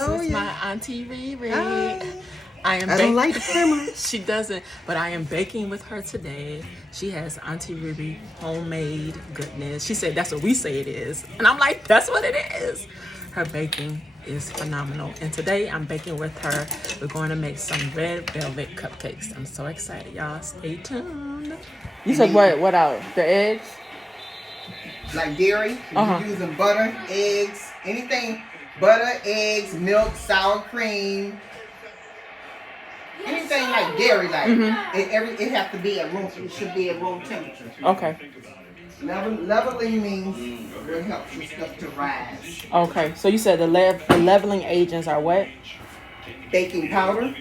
This is my Auntie ReRe. I don't like the camera. She doesn't, but I am baking with her today. She has Auntie ReRe homemade goodness. She said that's what we say it is. And I'm like, that's what it is. Her baking is phenomenal. And today I'm baking with her. We're going to make some red velvet cupcakes. I'm so excited, y'all. Stay tuned. You said what out? The eggs? Like dairy, you're using butter, eggs, anything. Butter, eggs, milk, sour cream. Anything like dairy, like it has to be at room. It should be at room temperature. Okay. Leveling means it helps your stuff to rise. Okay. So you said the leveling agents are what? Baking powder,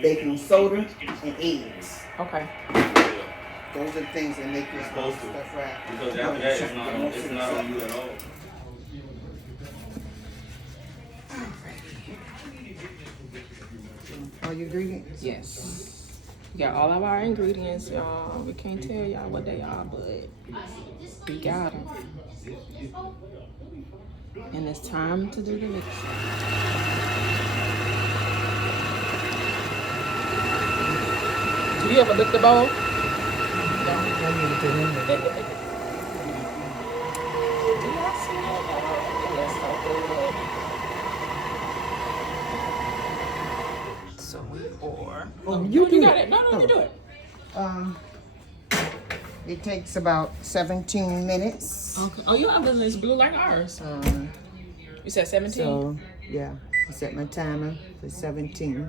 baking soda, and eggs. Okay. Those are the things that make this stuff rise. Because after that, it's not on you at all. All your ingredients? Yes. We got all of our ingredients, y'all. We can't tell y'all what they are, but we got them. And it's time to do the mixing. Do you ever lick the bowl? No, I need to remember. Do y'all see that? That's so good. So we pour. Oh, you got it. No, you do it. It takes about 17 minutes. Okay. Oh, your oven is blue like ours. You said 17? So, yeah. I set my timer for 17.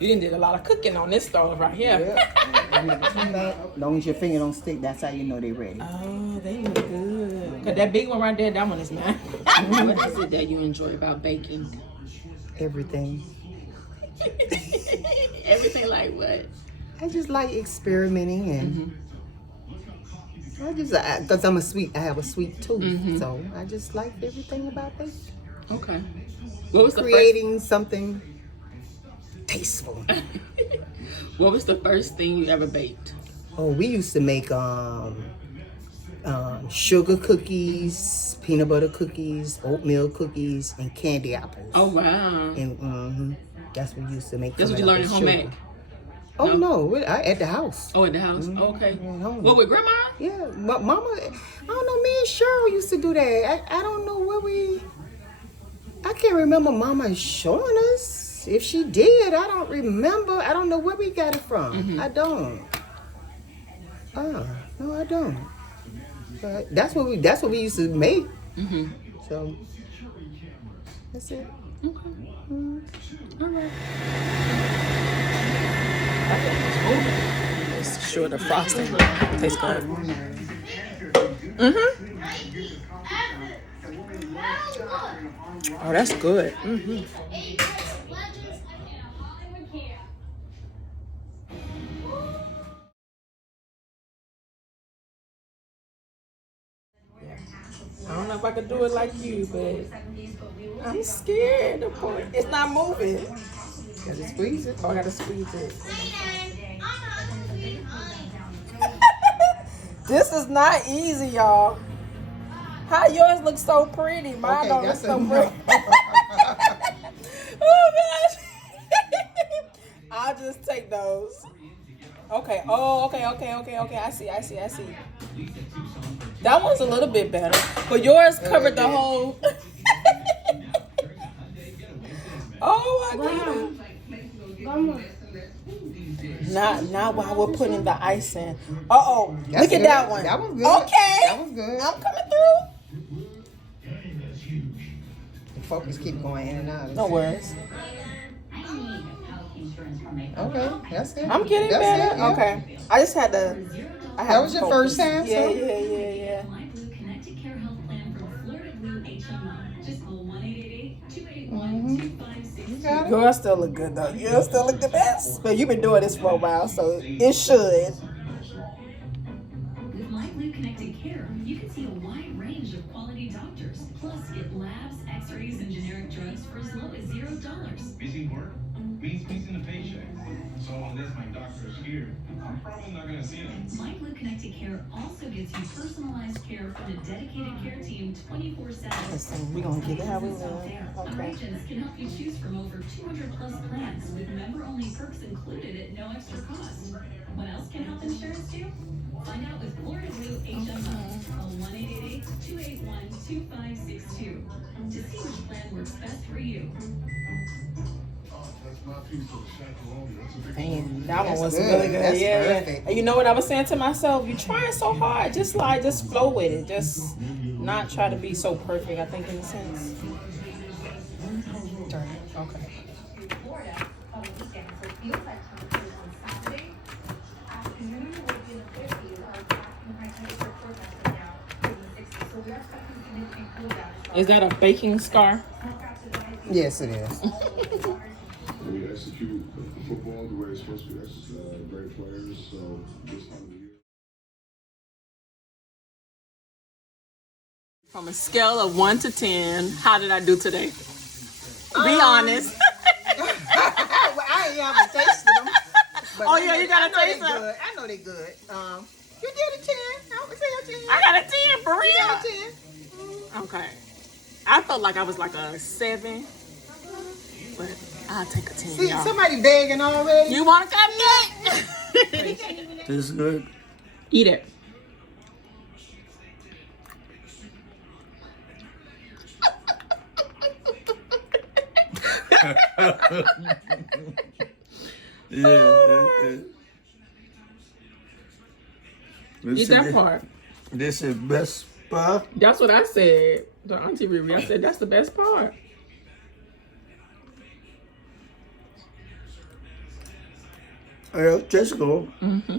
You done did a lot of cooking on this stove right here. Yeah. As long as your finger don't stick, that's how you know they're ready. Oh, they look good. Because that big one right there, that one is mine. What is it that you enjoy about baking? Everything. Everything like what? I just like experimenting and I just, because I have a sweet tooth, so I just like everything about baking. Okay. What was creating something tasteful. What was the first thing you ever baked? Oh, we used to make sugar cookies, peanut butter cookies, oatmeal cookies, and candy apples. Oh wow! And that's what we used to make. That's what you learned at home ec? Oh no, at the house. Oh, at the house. Okay. What with grandma? Yeah, but mama. I don't know. Me and Cheryl used to do that. I don't know where we. I can't remember Mama showing us. If she did, I don't remember. I don't know where we got it from. I don't. No, I don't. But that's what we used to make. So that's it. Okay. All right. I think it's moving. It's sure the frosting tastes good. Oh, that's good. I don't know if I could do it like you, but I'm scared. The point, it's not moving. Gotta squeeze it. Oh, I gotta squeeze it. This is not easy, y'all. How yours looks so pretty. Mine don't look so pretty. Oh gosh. I'll just take those. Okay. Oh, okay. I see. That one's a little bit better, but yours covered the whole. Oh my god. Not while we're putting the icing. Look at that one. That was good. Okay. That was good. I'm coming through. The focus keep going in and out. No worries. Okay, that's good. I'm getting better. Yeah. Okay. I just had to. That was your first time? Yeah. Girl, still look good though. You still look the best. But you've been doing this for a while, so it should. With MyBlue Connected Care, you can see a wide range of quality doctors. Plus, get labs, x-rays, and generic drugs for as low as $0. means missing a paycheck. So unless my doctor is here, I'm probably not gonna see him. My Blue Connected Care also gets you personalized care from a dedicated care team 24/7. Listen, we gonna get it how we live. Our Okay. agents can help you choose from over 200 plus plans with member-only perks included at no extra cost. What else can health insurance do? Find out with Florida Blue HMO. Call 1-888-281-2562 to see which plan works best for you. Man, that one That's was good. really good. That's Yeah. perfect. And you know what I was saying to myself? You trying so hard. Just flow with it. Just not try to be so perfect, I think, in a sense. Turn it. Okay. Florida on the weekend, so it feels like temperatures on Saturday afternoon will be in the 50s. Our maximum high temperature forecast right now is in the 60s. So we are expecting significant cool down. Is that a baking scar? Yes, it is. We execute football the way it's supposed to be executed. Great players, so this time of the year. From a scale of 1 to 10, how did I do today? Be honest. Well, I ain't haven't tasted them. But Oh, yeah, you gotta I know taste they them. good. I know they good. You did a 10. I would say a 10. I got a 10 for You real. got a 10. Okay. I felt like I was like a 7, but I'll take a 10. See, y'all. somebody begging already. You want a cupcake? This is good. Eat it. Eat that part. This is best part. That's what I said. The Auntie ReRe, I said that's the best part. Yeah, just go. Mm-hmm.